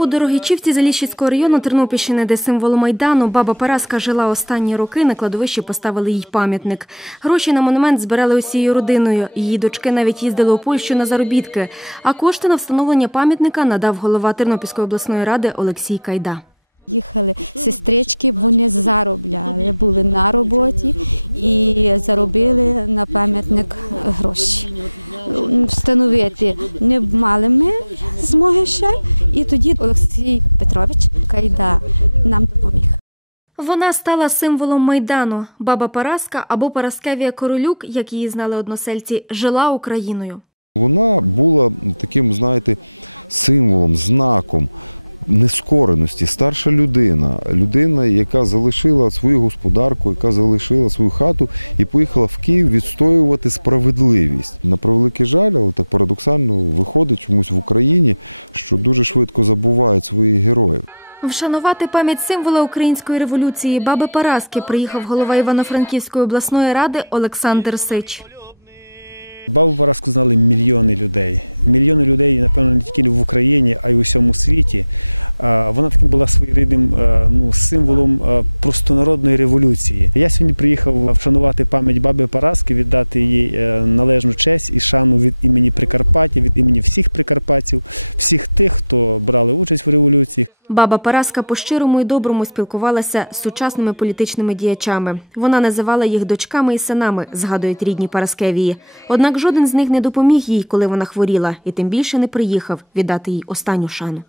У Дорогичівці Заліщицького району Тернопільщини, де символ Майдану, баба Параска жила останні роки, на кладовищі поставили їй пам'ятник. Гроші на монумент збирали усією родиною. Її дочки навіть їздили у Польщу на заробітки. А кошти на встановлення пам'ятника надав голова Тернопільської обласної ради Олексій Кайда. Вона стала символом майдану. Баба Параска або Параскевія Королюк, як її знали односельці, жила Україною. Вшанувати пам'ять символа української революції баби Параски приїхав голова Івано-Франківської обласної ради Олександр Сич. Баба Параска по-щирому і доброму спілкувалася з сучасними політичними діячами. Вона називала їх дочками і синами, згадують рідні Параскевії. Однак жоден з них не допоміг їй, коли вона хворіла, і тим більше не приїхав віддати їй останню шану.